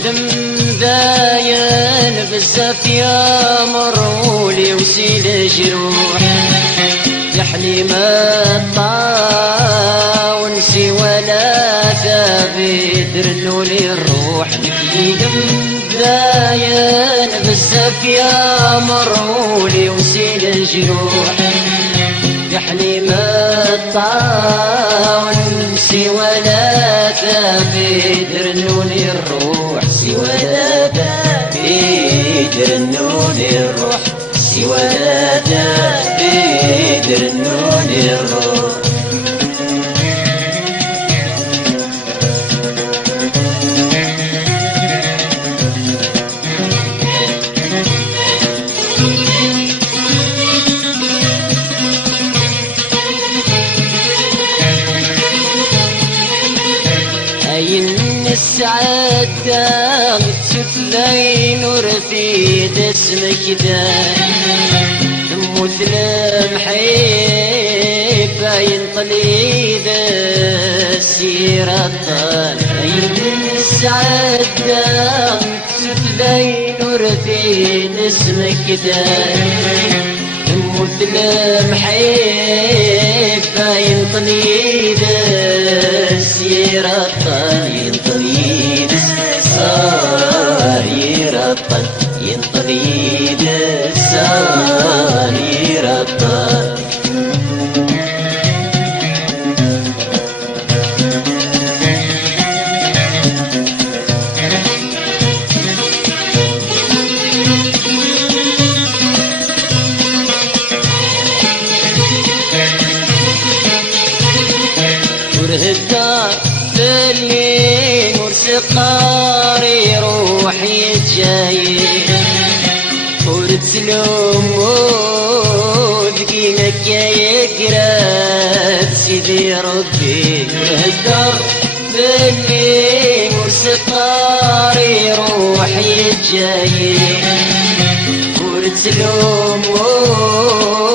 يدم داين بزاف يا مرولي وسيل جروح يا حليمة الطاونسي ولا ثابت درنولي الروح يدم داين بزاف يا مرولي وسيل جروح يا حليمة الطاونسي ولا ثابت درنولي الروح ولا درنولي الروح ولا درنولي الروح السعادة تتلاقي نور في جسمك ده مثل محيبة ينطلي ذا السيرة الطال السعادة تتلاقي نور في جسمك ده مثل محيبة ينطلي ذا السيرة الطال ينطلي السارير الطال ورهدار للي مرسقاري روحي جاي ورتلوم ودقينك يقرب سيدي ربي ورهدار للي مرسقاري روحي جاي ورتلوم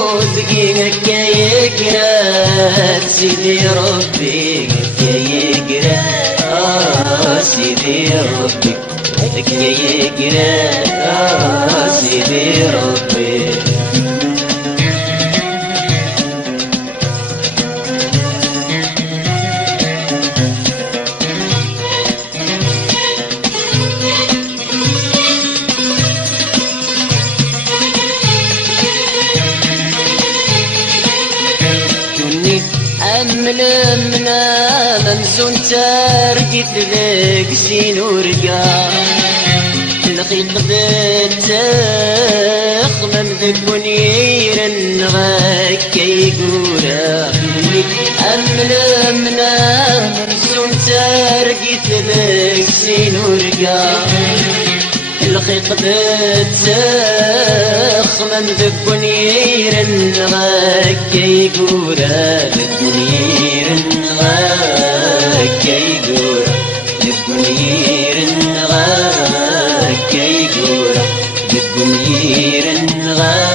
ودقينك يقرب سيدي ربي سيدي ربي لك يقرأ سيدي ربي ملمنا ممسون تارقت لك زين ورقا الخيق بالتخمم ذك ونير النغاك يقورا ملمنا ممسون تارقت لك زين ورقا الخيق بالتخمم ذك ونير النغاك يقورا لبنير النغاك يقورا لبنير النغاك يقورا لبنير النغاك